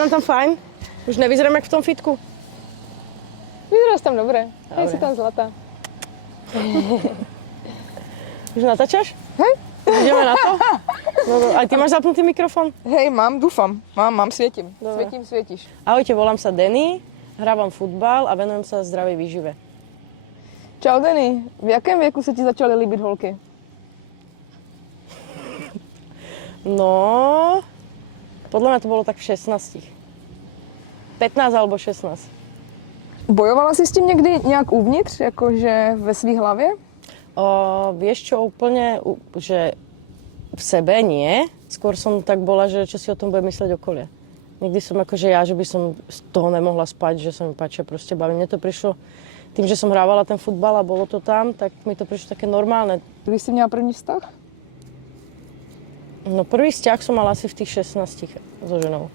vyzerám tam fajn? Už nevyzerám jak v tom fitku? Vyzeráš tam dobre. Hej, si tam zlatá. Už natáčaš? Hej. Ideme na to? No, a ty máš zapnutý mikrofón? Hej, mám, dúfam. Mám, svietim. Dobre. Svietíš. Ahojte, volám sa Denny, hrávam futbal a venujem sa zdravej výžive. Čau, Denny. V jakém věku se ti začaly líbit holky? No, podľa mňa to bolo tak v 16. 15 alebo 16. Bojovala jsi s tím někdy nějak uvnitř, jakože ve svý hlavě? Vieš čo, úplne, že v sebe nie. Skôr som tak bola, že čo si o tom bude mysleť okolie. Nikdy som akože ja, že by som z toho nemohla spať, že sa mi páčia, proste baví. Mne to prišlo tým, že som hrávala ten futbal a bolo to tam, tak mi to prišlo také normálne. Kdy jsi měla první vztah? No prvý vzťah som mala asi v tých 16 so ženou.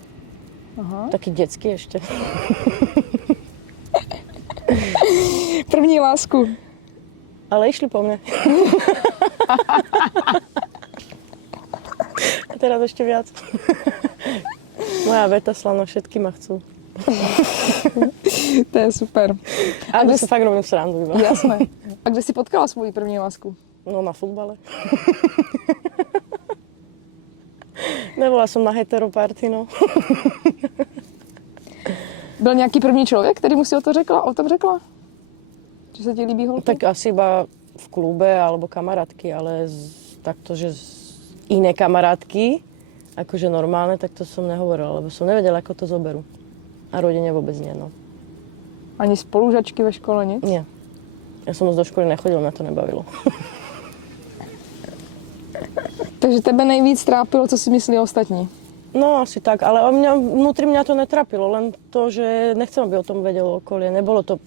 Aha. Taký detský ešte. První lásku. Ale išli po mne. A teraz ešte viac. Moja veta slavno, všetky ma chcú. To je super. A kde si fakt robím srandu. Iba. Jasné. A kde jsi potkala svoji první lásku? No na futbale. Nebola som na heteroparty, no. Byl nějaký první člověk, který mu si o tom řekla? Že se ti líbí holky? Tak asi iba v klube alebo kamarátky, ale takto, že iné kamarátky, akože normálne, tak to som nehovorila, lebo som nevedela, ako to zoberú. A rodine vôbec nie, no. Ani spolužačky ve škole, nic? Nie. Ja som moc do školy nechodila, mňa to nebavilo. Takže tebe nejvíc trápilo, co si myslí ostatní? No, asi tak, ale vnútri mňa to netrápilo, len to, že nechcem, aby o tom vedelo okolie. Nebolo to,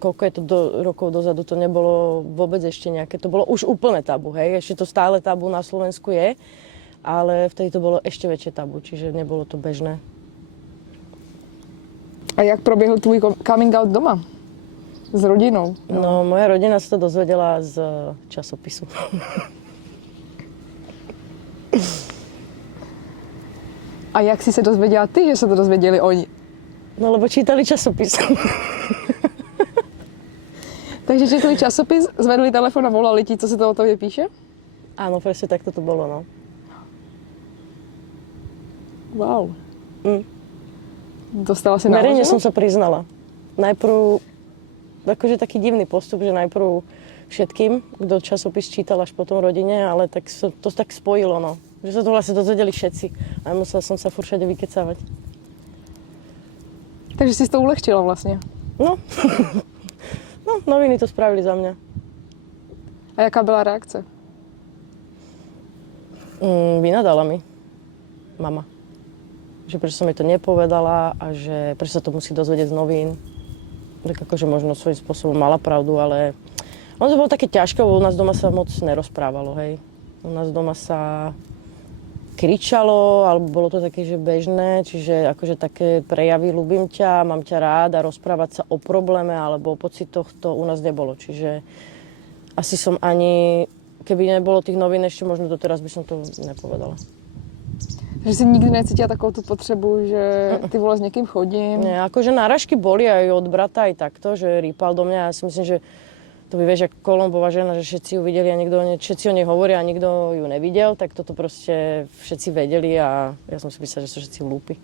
koľko je to rokov dozadu, to nebolo vôbec ešte nejaké, to bolo už úplne tabu, hej, ešte to stále tabu na Slovensku je, ale vtedy to bolo ešte väčšie tabu, čiže nebolo to bežné. A jak proběhl tvůj coming out doma? S rodinou? No, moja rodina sa to dozvedela z časopisu. A jak jsi se dozvěděla ty, že se to dozvěděli oni? No, lebo čítali časopis. Takže četli časopis, zvedli telefon a volali ti, co se to o tobě píše? Áno, presne takto to bolo, no. Wow. Dostala si Verejne náloženosť? som sa priznala. Najprv, akože taký divný postup, že najprv všetkým, kto časopis čítal, až potom rodine, ale tak to tak spojilo, no. Že sa to vlastne dozvedeli všetci. A musela som sa furt všade vykecávať. Takže si to ulehčila vlastne. No. No, noviny to spravili za mňa. A jaká byla reakce? Vynadala mi mama. Že prečo som jej to nepovedala a že prečo sa to musí dozvedieť z novín. Tak akože možno svojím spôsobom mala pravdu, ale ono to bolo také ťažké, lebo u nás doma sa moc nerozprávalo, hej. U nás doma sa kričalo, alebo bolo to také, že bežné, čiže akože také prejavy ľúbim ťa, mám ťa rád a rozprávať sa o probléme alebo o pocitoch, to u nás nebolo. Čiže asi som ani, keby nebolo tých novín, ešte možno doteraz by som to nepovedala. Že si nikdy necítila takovou tu potřebu, že ty vole s někým chodím? Nie, akože náražky boli aj od brata, aj takto, že rýpal do mňa. Ja si myslím, že to by vieš, ako Kolombová žena, že všetci ju videli a všetci o nej hovoria a nikto ju nevidel, tak toto proste všetci vedeli a ja som si myslela, že sú všetci hlúpi.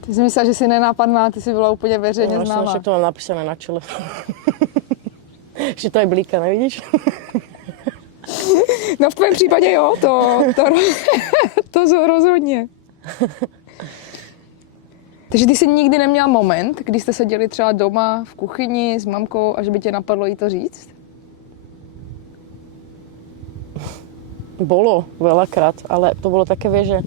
Ty si myslela, že si nenápadná, ty si byla úplně veřejně známá. Však to mám napísané na čele. Že to aj blíka, nevidíš? No v tvém případě jo, to rozhodně. Takže ty jsi nikdy neměla moment, kdy jste seděli třeba doma v kuchyni s mamkou a že by tě napadlo jí to říct? Bolo veľakrát, ale to bolo také, vieš, že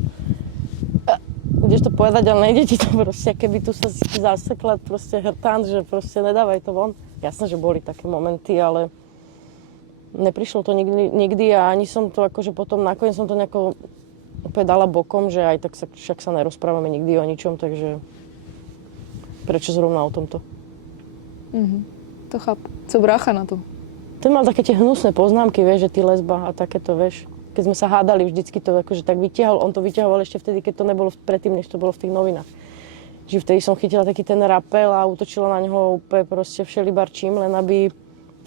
ideš to povedať, ale nejde ti to proste, keby tu sa zasekla proste hrtant, že proste nedávaj to von. Jasné, že boli také momenty, ale neprišlo to nikdy a ani som to akože potom nakoniec som to nejako úplne dala bokom, že aj tak však sa nerozprávame nikdy o ničom, takže prečo zrovna o tomto? To chápu. Co brácha na to? Ten mal také tie hnusné poznámky, vieš, že ty lesba a takéto, vieš. Keď sme sa hádali, vždycky to akože tak vytiahol. On to vyťahoval ešte vtedy, keď to nebolo predtým, než to bolo v tých novinách. Že vtedy som chytila taký ten rapel a útočila na neho úplne proste všelibarčím, len aby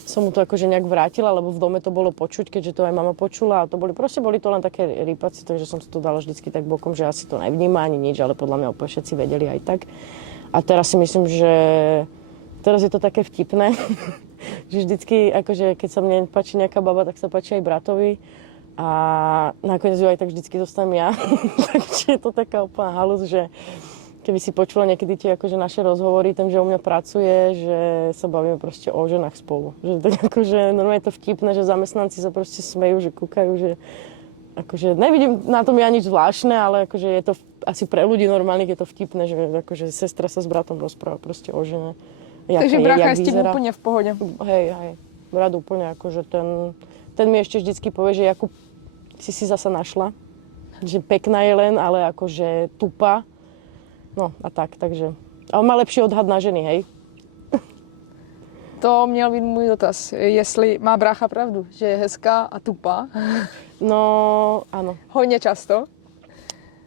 som mu to akože nejak vrátila, lebo v dome to bolo počuť, keďže to aj mama počula a to boli to len také rýpaci, takže som si to dala vždycky tak bokom, že asi to nevníma ani nič, ale podľa mňa úplne všetci vedeli aj tak. A teraz si myslím, že teraz je to také vtipné, že vždycky, akože keď sa mne páči nejaká baba, tak sa páči aj bratovi a nakoniec ju aj tak vždycky dostanem ja. Takže je to taká úplná halus, že keby si počula niekedy tie akože naše rozhovory, ten, že u mňa pracuje, že sa bavíme proste o ženách spolu. Že tak akože normálne je to vtipné, že zamestnanci sa proste smejú, že kúkajú, že akože nevidím na tom ja nič zvláštne, ale akože je to asi pre ľudí normálnych je to vtipné, že akože sestra sa s bratom rozpráva proste o žene. Takže brácha je s tým úplne v pohode. Hej. Brat úplne akože ten mi ešte vždycky povie, že Jakub, si zasa našla. Že pekná je len, ale akože tupá. No a tak, takže... Ale má lepší odhad na ženy, hej? To měl být můj dotaz. Jestli má brácha pravdu, že je hezká a tupá. No, áno. Hodně často.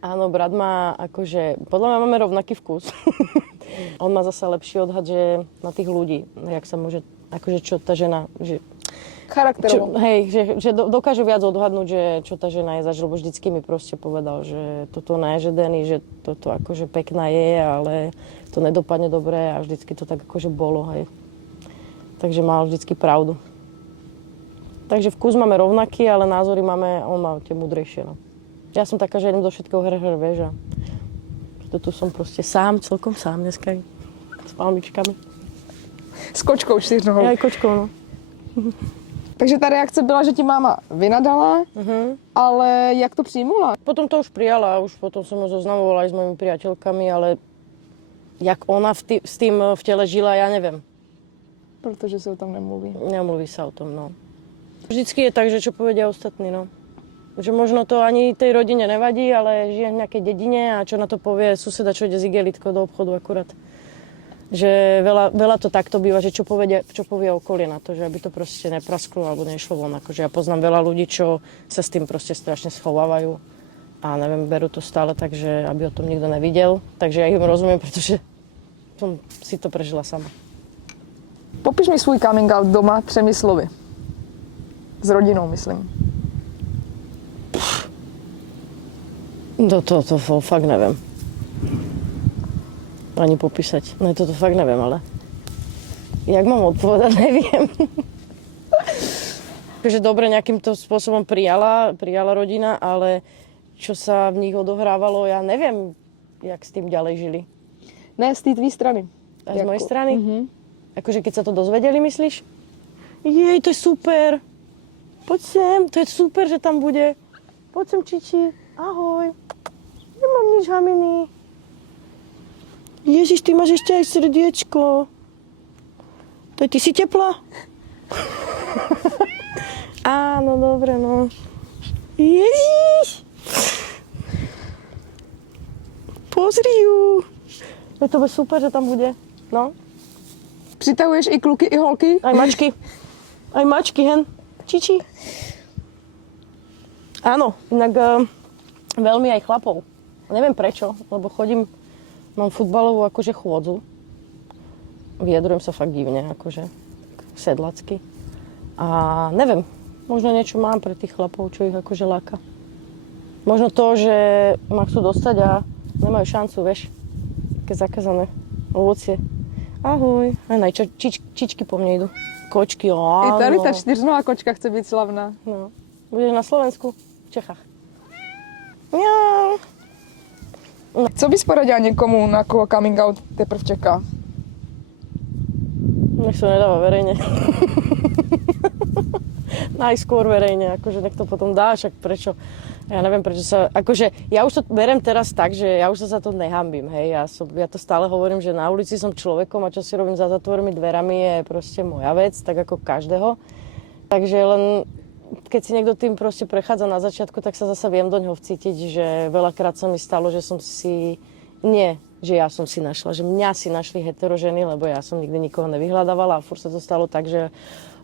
Áno, brat má akože... Podľa mňa máme rovnaký vkus. On má zase lepší odhad, že na tých ľudí, jak sa môže... Akože čo tá žena... Že, charakterovo. Že dokáže viac odhadnúť, že čo tá žena je zač, lebo vždycky mi proste povedal, že toto ne je žedený, že toto akože pekná je, ale to nedopadne dobre a vždycky to tak akože bolo, hej. Takže mal vždycky pravdu. Takže vkus máme rovnaký, ale názory máme, on má tie múdrejšie, no. Ja som taká, že idem do všetkého vieš, a tu som proste sám, celkom sám dneska, s palmičkami. S kočkou čtyřnohou. Ja aj kočkou, no. Takže ta reakce byla, že ti máma vynadala, ale jak to přijmula? Potom to už prijala, už potom som ho zoznamovala aj s mojimi priateľkami, ale jak ona s tým v tele žila, ja neviem. Protože se o tom nemluví. Nemluví sa o tom, no. Vždycky je tak, že čo povedia ostatní, no. Že možno to ani tej rodine nevadí, ale žije v nejakej dedine a čo na to povie suseda, čo ide z igelitkou do obchodu akurát. Že veľa to takto býva, že čo povie okolie na to, že aby to proste neprasklo alebo nešlo von. Akože ja poznám veľa ľudí, čo sa s tým proste strašne schovávajú a neviem, berú to stále tak, že aby o tom nikto nevidel. Takže ja im rozumiem, pretože som si to prežila sama. Popiš mi svůj coming out doma 3 slovy. S rodinou, myslím. To fakt neviem. Ani popísať. No toto fakt neviem, ale... Jak mám odpovedať, neviem. Takže dobre, nejakým to spôsobom prijala rodina, ale čo sa v nich odohrávalo, ja neviem, jak s tým ďalej žili. Ne, z té tvý strany. A z mojej strany? Akože keď sa to dozvedeli, myslíš? Jej, to je super. Poď sem, to je super, že tam bude. Poď sem, Čiči. Ahoj. Nemám nič, haminy. Ježiš, ty máš ešte aj srdiečko. To ty si teplá? Áno, dobre, no. Ježiš! Pozri ju. Je to super, že tam bude. No. Přitahuješ i kluky, i holky? Aj mačky. Aj mačky, hen. Čiči. Áno, inak veľmi aj chlapov. Neviem prečo, lebo mám futbalovú akože chôdzu. Vyjadrujem sa fakt divne, akože sedlacky. A neviem, možno niečo mám pre tých chlapov, čo ich akože láka. Možno to, že ma chcú dostať a nemajú šancu, vieš. Také zakázané ovocie. Ahoj. Aj čičky po mne idú. Kočky, áno. I tady ta 4nohá kočka chce být slavná. No. Budeš na Slovensku? V Čechách. Mňau. Co bys poradila někomu, na koho coming out teprv čeká? Nech sa nedáva verejne. Najskôr verejne, akože nech to potom dá, však prečo? Ja neviem, prečo sa... Akože ja už to berem teraz tak, že ja už sa za to nehambím, hej. Ja to stále hovorím, že na ulici som človekom a čo si robím za zatvorenými dverami je proste moja vec, tak ako každého. Takže len keď si niekto tým proste prechádza na začiatku, tak sa zasa viem do ňoho vcítiť, že veľakrát sa mi stalo, že som si... Nie, že ja som si našla, že mňa si našli heteroženy, lebo ja som nikdy nikoho nevyhľadávala a furt sa to stalo tak, že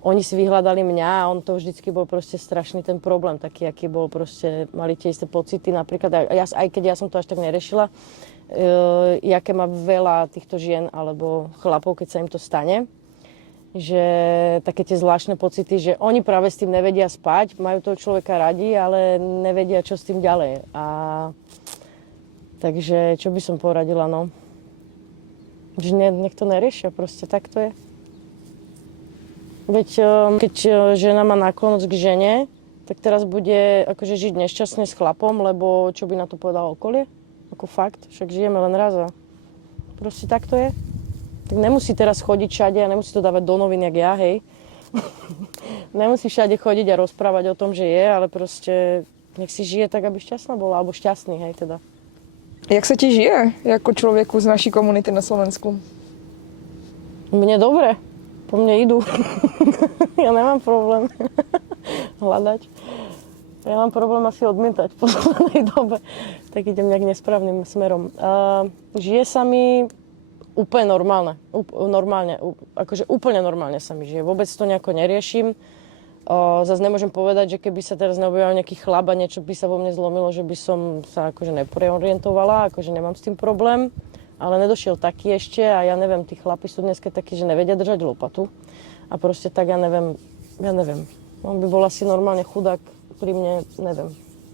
oni si vyhľadali mňa a on to vždycky bol proste strašný ten problém, taký, aký bol proste, mali tie isté pocity, napríklad, aj keď ja som to až tak neriešila, jaké má veľa týchto žien alebo chlapov, keď sa im to stane, že také tie zvláštne pocity, že oni práve s tým nevedia spať, majú toho človeka radi, ale nevedia, čo s tým ďalej. Takže čo by som poradila, no? Že nech to neriešia, proste tak to je. Veď keď žena má náklonnosť k žene, tak teraz bude akože žiť nešťastne s chlapom, lebo čo by na to povedalo okolie? Ako fakt, však žijeme len raz a proste tak to je. Tak nemusí teraz chodiť všade a nemusí to dávať do novín, jak ja, hej. Nemusí všade chodiť a rozprávať o tom, že je, ale proste nech si žije tak, aby šťastná bola, alebo šťastný, hej, teda. Jak se ti žije jako člověku z naší komunity na Slovensku? Mne dobre, po mne idú. Ja nemám problém hľadať. Ja mám problém asi odmietať v poslednej dobe. Tak idem nejak nesprávnym smerom. Žije sa mi úplne normálne. Akože úplne normálne sa mi žije. Vôbec to nejako neriešim. Zase nemôžem povedať, že keby sa teraz neobjavil nejaký chlap a niečo by sa vo mne zlomilo, že by som sa akože nepreorientovala, akože nemám s tým problém. Ale nedošiel taký ešte a ja neviem, tí chlapi sú dneska takí, že nevedia držať lopatu. A proste tak ja neviem. On by bol asi normálne chudák pri mne, neviem,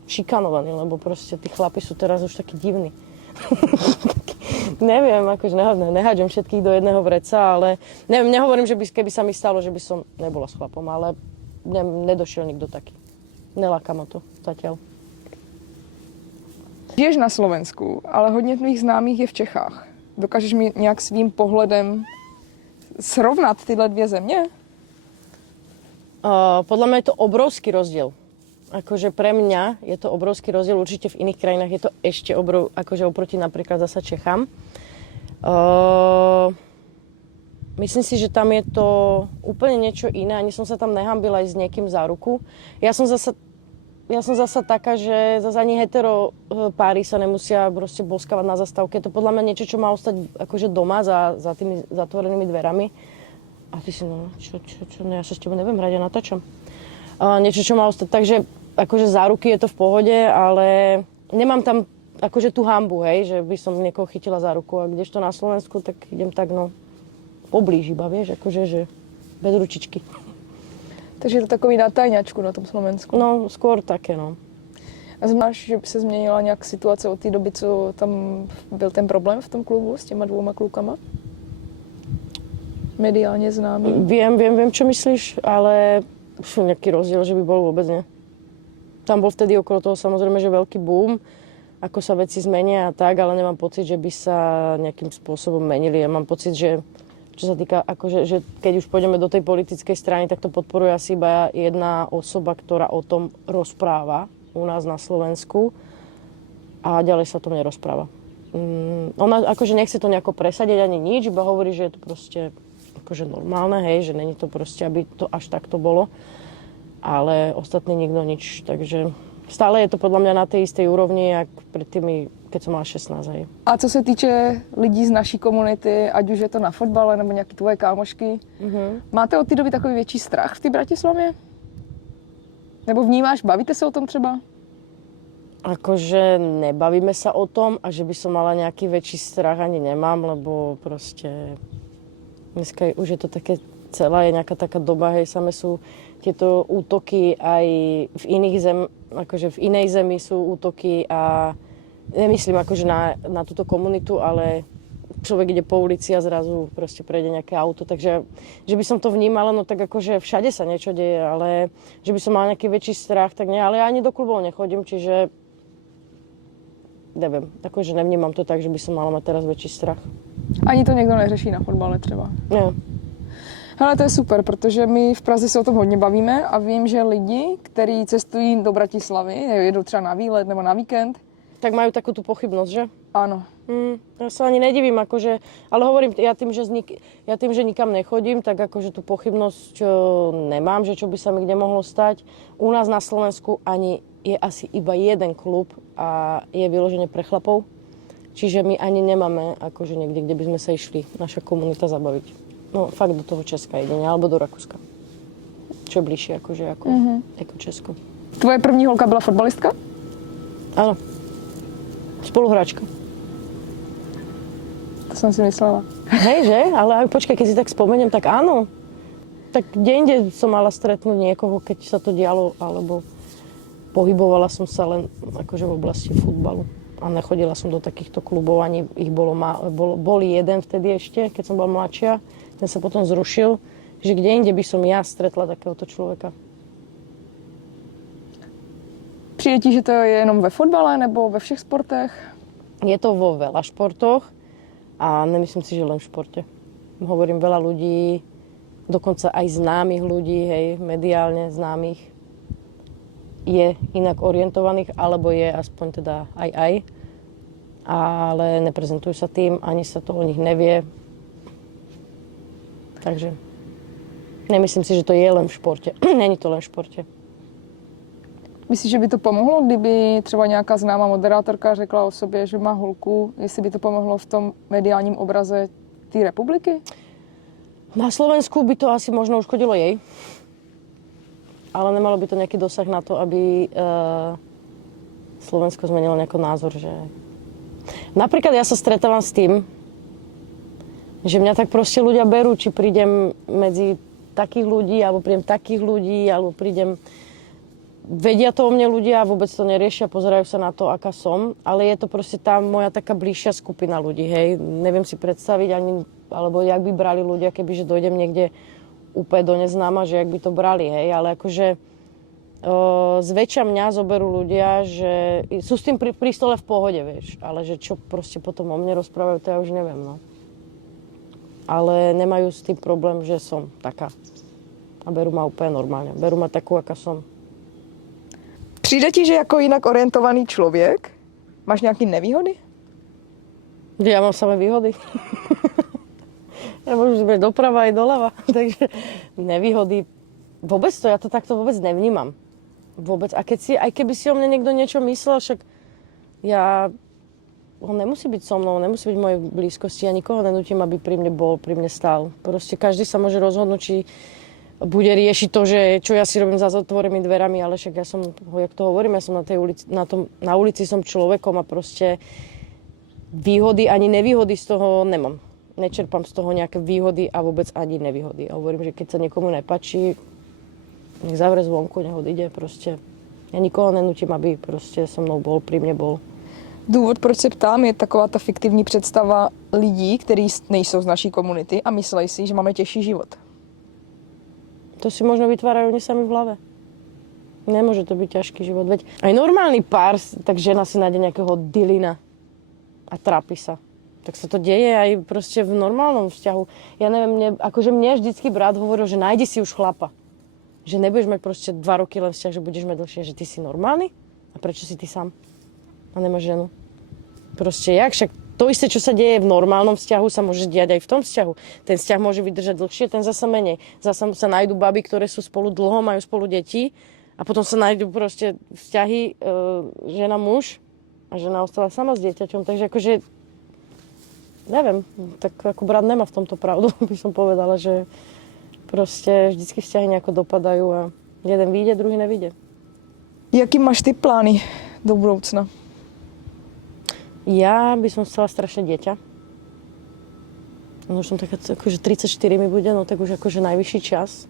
šikanovaný, lebo proste tí chlapi sú teraz už takí divní. Neviem, akože nehádžem všetkých do jedného vreca, ale neviem, nehovorím, že keby sa mi stalo, že by som nebola s chlapom, ale nedošiel nikto taký. Neláka ma to zatiaľ. Žiješ na Slovensku, ale hodně tvých známých je v Čechách. Dokážeš mi nějak svým pohledem srovnat tyhle dvě země? Podľa mňa je to obrovský rozdiel. Akože pre mňa je to obrovský rozdiel, určite v iných krajinách je to ešte akože oproti napríklad zasa Čechám. Myslím si, že tam je to úplne niečo iné, ani som sa tam nehambila aj s niekým za ruku. Ja som zasa taká, že zase ani hetero páry sa nemusia proste boskavať na zastávke. Je to podľa mňa niečo, čo má ostať akože doma za tými zatvorenými dverami. A ty si, no, čo, ja sa s tebou neviem hrať, ja natáčam. Niečo, čo má ostať. Takže akože za ruky je to v pohode, ale nemám tam akože tú hanbu, hej, že by som niekoho chytila za ruku. A kdežto na Slovensku, tak idem tak, no, poblíž iba, vieš, akože, že bez ručičky. Takže je to takový na tajňačku na tom Slovensku. No, skôr také, no. A znáš, že by se změnila nějak situace od té doby, co tam byl ten problém v tom klubu s těma dvouma klukama? Mediálne známy. Viem, čo myslíš, ale nejaký rozdiel, že by bol vôbec nie. Tam bol vtedy okolo toho samozrejme, že veľký boom, ako sa veci zmenia a tak, ale nemám pocit, že by sa nejakým spôsobom menili. Ja mám pocit, že čo sa týka, akože, že keď už pôjdeme do tej politickej strany, tak to podporuje asi iba jedna osoba, ktorá o tom rozpráva u nás na Slovensku a ďalej sa o tom nerozpráva. Ona akože nechce to nejako presadiť ani nič, iba hovorí, že je to proste akože normálne, hej, že není to proste, aby to až takto bolo. Ale ostatní nikto nič, takže stále je to podľa mňa na tej istej úrovni, jak pred tými, keď som mala 16, hej. A co se týče lidí z naší komunity, ať už je to na fotbale nebo nějaké tvoje kámošky, máte od té doby takový větší strach v té Bratislavě? Nebo vnímáš, bavíte se o tom třeba? Akože nebavíme sa o tom a že by som mala nejaký väčší strach ani nemám, lebo proste dneska už je to také celá, je nejaká taká doba, hej, samé sú tieto útoky aj v iných akože v inej zemi sú útoky a nemyslím akože na túto komunitu, ale človek ide po ulici a zrazu proste prejde nejaké auto, takže že by som to vnímala, no tak akože všade sa niečo deje, ale že by som mala nejaký väčší strach, tak nie, ale ja ani do klubov nechodím, čiže neviem, akože nevnímam to tak, že by som mala mať teraz väčší strach. Ani to někdo neřeší na fotbale třeba? Nie. Hele, to je super, protože my v Praze se o tom hodně bavíme a vím, že lidi, kteří cestují do Bratislavy, jedou třeba na výlet nebo na víkend, Tak majú takú tú pochybnosť, že? áno. Ja sa ani nedivím, akože, ale hovorím, ja tým, že nikam nechodím, tak akože tú pochybnosť nemám, že čo by sa mi kde mohlo stať. U nás na Slovensku ani je asi iba jeden klub a je vyložené pre chlapov. Čiže my ani nemáme akože niekde, kde by sme sa išli naša komunita zabaviť. No fakt do toho Česka jedine, alebo do Rakúska. čo je bližšie akože ako Česko. Tvoje první holka byla fotbalistka? Áno. Spoluhráčka. To som si myslela. Hej, že? Ale aj počkaj, keď si tak spomeniem, tak áno. Tak inde som mala stretnúť niekoho, keď sa to dialo, alebo pohybovala som sa len akože v oblasti futbalu. A nechodila som do takýchto klubov, ani ich boli jeden vtedy ešte, keď som bola mladšia. Ten sa potom zrušil, že kde inde by som ja stretla takéhoto človeka. Přijde ti, že to je jenom ve fotbale nebo ve všech sportech? Je to vo veľa športoch a nemyslím si, že len v športe. Hovorím veľa ľudí, dokonca aj známych ľudí, hej, mediálne známych, je inak orientovaných, alebo je aspoň teda aj, ale neprezentujú sa tým, ani sa to o nich nevie. Takže nemyslím si, že to je len v športe. Není to len v športe. Myslíš, že by to pomohlo, kdyby třeba nějaká známá moderátorka řekla o sobě, že má holku, jestli by to pomohlo v tom mediálním obraze té republiky? Na Slovensku by to asi možno uškodilo jej, ale nemalo by to nejaký dosah na to, aby Slovensko zmenilo nejaký názor. Že... Napríklad ja sa stretávam s tým, že mňa tak proste ľudia berú, či prídem medzi takých ľudí, alebo prídem takých ľudí, alebo prídem... Vedia to o mne ľudia a vôbec to neriešia, pozerajú sa na to, aká som, ale je to proste tá moja taká bližšia skupina ľudí, hej. Neviem si predstaviť ani, alebo jak by brali ľudia, kebyže dojdem niekde úplne do neznáma, že jak by to brali, hej. Ale akože zväčša mňa zoberú ľudia, že sú s tým pri stole v pohode, vieš. Ale že čo proste potom o mne rozprávajú, to ja už neviem, no. Ale nemajú s tým problém, že som taká. A berú ma úplne normálne. Berú ma takú, aká som. Přijde ti, že jako jinak orientovaný člověk máš nějaké nevýhody? Ja mám samé výhody. Ja môžem byť doprava aj doľava. Takže nevýhody. Vôbec to, ja to takto vôbec nevnímam. Vôbec. A aj keby si o mne niekto niečo myslel, však on nemusí byť so mnou, nemusí byť v mojej blízkosti. Ja nikoho nenútim, aby pri mne bol, pri mne stál. Proste každý sa môže rozhodnúť, či bude riešiť to, že čo ja si robím za zatvorenými dverami, ale však ja som, jak to hovorím, ja som na tej ulici, na ulici som človekom a proste výhody ani nevýhody z toho nemám. Nečerpám z toho nejaké výhody a vôbec ani nevýhody. A hovorím, že keď sa niekomu nepáči, nech zavre zvonku, nech odíde proste. Ja nikoho nenútim, aby proste so mnou bol, pri mne bol. Důvod, proč se ptám, je taková ta fiktivní představa lidí, kteří nejsou z naší komunity a myslí si, že máme těžší život. To si možno vytvárajú oni sami v hlave. Nemôže to byť ťažký život. Veď aj normálny pár, tak žena si nájde nejakého dilina a trápi sa. Tak sa to deje aj proste v normálnom vzťahu. Ja neviem, mne vždycky brat hovoril, že nájdi si už chlapa. Že nebudeš mať proste 2 roky len vzťah, že budeš mať dlhšie, že ty si normálny? A prečo si ty sám? A nemáš ženu? Proste jak? Však to isté, čo sa deje v normálnom vzťahu, sa môže diať aj v tom vzťahu. Ten vzťah môže vydržať dlhšie, ten zasa menej. Zasa sa nájdú baby, ktoré sú spolu dlho, majú spolu deti a potom sa nájdú proste vzťahy žena, muž a žena ostala sama s dieťaťom. Takže akože, neviem, tak ako brat nemá v tomto pravdu, by som povedala, že proste vždycky vzťahy nejako dopadajú a jeden vyjde, druhý nevyjde. Jaký máš ty plány do budoucna? Ja by som chcela strašne dieťa. No už som taká, akože 34 mi bude, no tak už akože najvyšší čas.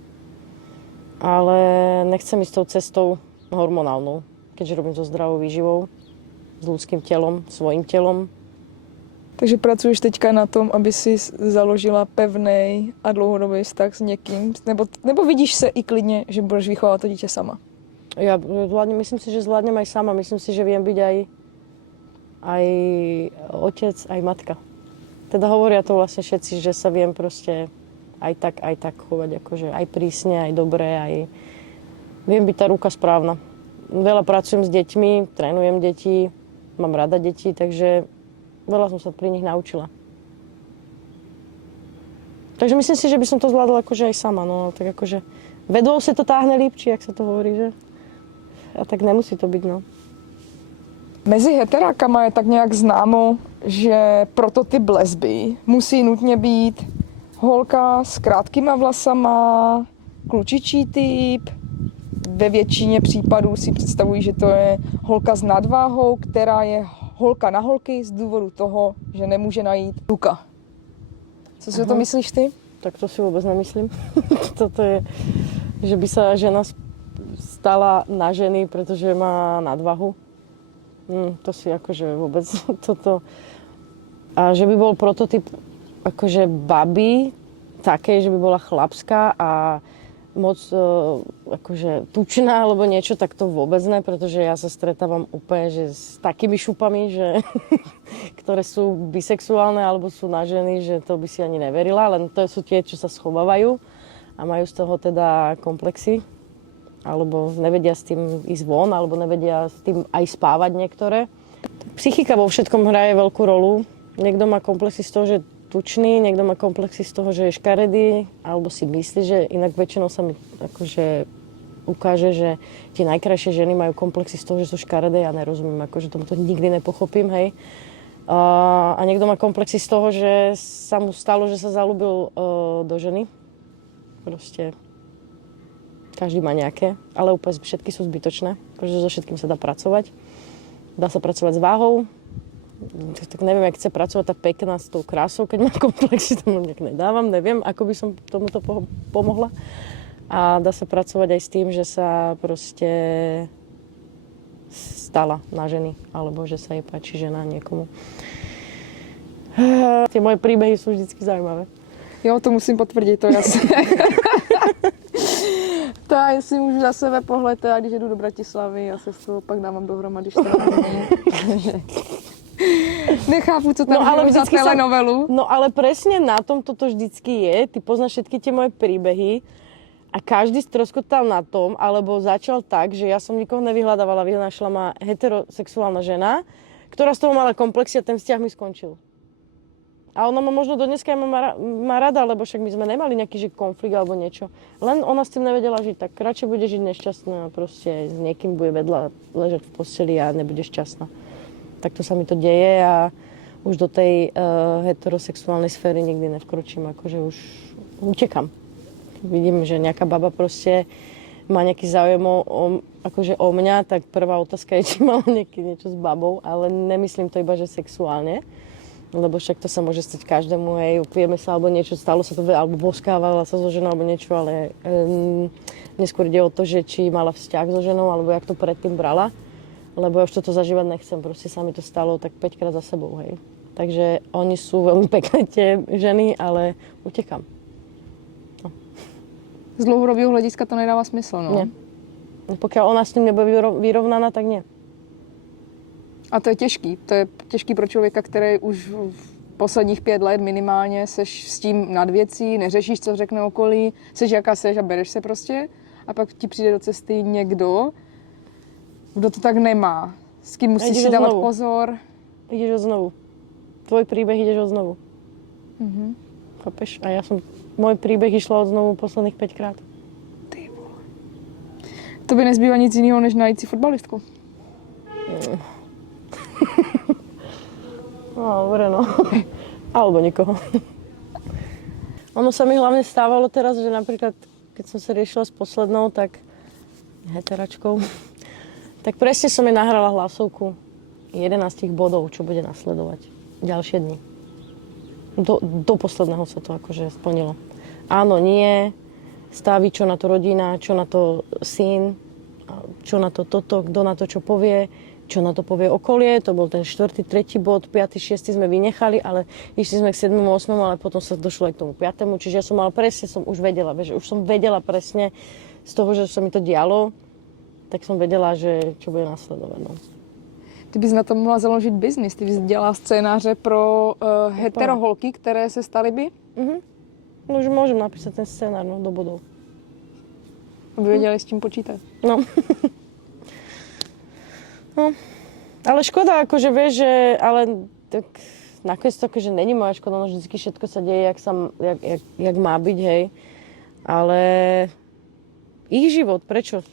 Ale nechcem ísť tou cestou hormonálnou, keďže robím so zdravou výživou, s ľudským telom, svojím telom. Takže pracuješ teďka na tom, aby si založila pevnej a dlouhodobý vztah s někým? Nebo vidíš se i klidně, že budeš vychovávat to dítě sama? Ja zvládnem, myslím si, že zvládnem aj sama. Myslím si, že viem byť aj otec, aj matka. Teda hovoria to vlastne všetci, že sa viem proste aj tak chovať, akože aj prísne, aj dobre, aj viem byť tá ruka správna. Veľa pracujem s deťmi, trénujem deti, mám rada deti, takže veľa som sa pri nich naučila. Takže myslím si, že by som to zvládla akože aj sama, no tak akože vedou sa to táhne líp, či jak sa to hovorí, že? A tak nemusí to byť, no. Mezi heterákama je tak nějak známo, že prototyp lesby musí nutně být holka s krátkýma vlasama, klučičí typ. Ve většině případů si představují, že to je holka s nadváhou, která je holka na holky z důvodu toho, že nemůže najít kluka. Co si o tom myslíš ty? Tak to si vôbec nemyslím. Toto je, že by sa žena stala na ženy, pretože má nadvahu. To si akože vôbec toto... A že by bol prototyp akože baby, také, že by bola chlapská a moc akože tučná alebo niečo, tak to vôbec ne, pretože ja sa stretávam úplne že s takými šupami, že, ktoré sú bisexuálne alebo sú na ženy, že to by si ani neverila, len to sú tie, čo sa schovávajú a majú z toho teda komplexy alebo nevedia s tým ísť von, alebo nevedia s tým aj spávať niektoré. Psychika vo všetkom hraje veľkú rolu. Niekto má komplexy z toho, že tučný, niekto má komplexy z toho, že je škaredý, alebo si myslí, že inak väčšinou sa mi akože ukáže, že tie najkrajšie ženy majú komplexy z toho, že sú škaredé. Ja nerozumiem, akože tomu to nikdy nepochopím, hej. A niekto má komplexy z toho, že sa mu stalo, že sa zalúbil do ženy. Proste každý má nejaké, ale úplne všetky sú zbytočné, pretože so všetkým sa dá pracovať. Dá sa pracovať s váhou. Tak neviem, jak chce pracovať tá pekná s tou krásou, keď má komplexy, tomu nejak nedávam, neviem, ako by som tomuto pomohla. A dá sa pracovať aj s tým, že sa proste stala na ženy, alebo že sa jej páči žena niekomu. Tie moje príbehy sú vždycky zaujímavé. Jo, to musím potvrdit, to jasně. Tak, jestli můžu za sebe pohled, a když jedu do Bratislavy, já se z toho pak dávám dohromady, když to nechápu, co tam ale za telenovelu. No ale presne na tom toto vždycky je. Ty poznáš všetky tie moje príbehy a každý stroskotal na tom, alebo začal tak, že ja som nikoho nevyhľadávala, vyhľadašla ma heterosexuálna žena, ktorá z toho mala komplexy a ten vzťah mi skončil. A ona ma možno do dneska má rada, lebo však my sme nemali nejaký že konflikt alebo niečo. Len ona s tým nevedela žiť, tak radšej bude žiť nešťastná a proste s niekým bude vedľa ležať v posteli a nebude šťastná. Takto sa mi to deje a už do tej heterosexuálnej sféry nikdy nevkročím, akože už utekam. Vidím, že nejaká baba proste má nejaký záujem akože o mňa, tak prvá otázka je, či mala niečo s babou, ale nemyslím to iba, že sexuálne, lebo však to sa môže stať každému, hej, upijeme sa alebo niečo, stalo sa to, alebo boskávala sa so ženou alebo niečo, ale neskôr ide o to, že či mala vzťah so ženou, alebo jak to predtým brala. Lebo ja už toto zažívať nechcem, proste sa mi to stalo tak 5 krát za sebou, hej. Takže oni sú veľmi pekné tie ženy, ale utekam. No. Z dlouhodobého hlediska to nedává smysl, no? Nie. Pokiaľ ona s tým nebude vyrovnaná, tak nie. A to je těžký. To je těžký pro člověka, který už v posledních 5 let minimálně seš s tím nad věcí, neřešíš, co řekne okolí, seš jaká seš a bereš se prostě. A pak ti přijde do cesty někdo, kdo to tak nemá. S kým musíš si dávat pozor. Ideš ho znovu. Tvoj príbeh ideš ho znovu. Chápeš? A môj príbeh išla od znovu posledných 5 krát. Ty vole. To by nezbývá nic jiného, než najít si fotbalistku. No, dobre, no. Alebo nikoho. Ono sa mi hlavne stávalo teraz, že napríklad, keď som sa riešila s poslednou, tak heteračkou, tak presne som jej nahrala hlasovku 11 bodov, čo bude nasledovať ďalšie dni. Do posledného sa to akože splnilo. Áno, nie, staví, čo na to rodina, čo na to syn, čo na to toto, kto na to čo povie, čo na to povie okolie. To bol ten 4., 3. bod, 5., 6. sme vynechali, ale išli sme k 7., 8., ale potom sa došlo aj k tomu 5. Čiže ja som mala presne, som už vedela, už som vedela presne z toho, že sa mi to dialo, tak som vedela, že čo bude nasledovať. No. Ty bys na to mohla založit biznis. Ty bys dělala scénáře pro heteroholky, které se staly by? No už môžem napísať ten scénár, no, do bodov. Aby vedeli, s čím počítať. No. No. Ale škoda, akože vieš, že, ale tak nakoniec to akože není moja škoda, no vždycky všetko sa deje, jak má byť, hej. Ale ich život, prečo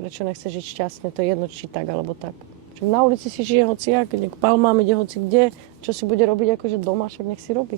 nechce žiť šťastne, to je jedno, či tak, alebo tak. Na ulici si žije hociak, k palmám ide hoci kde, čo si bude robiť akože doma, však nech si robí.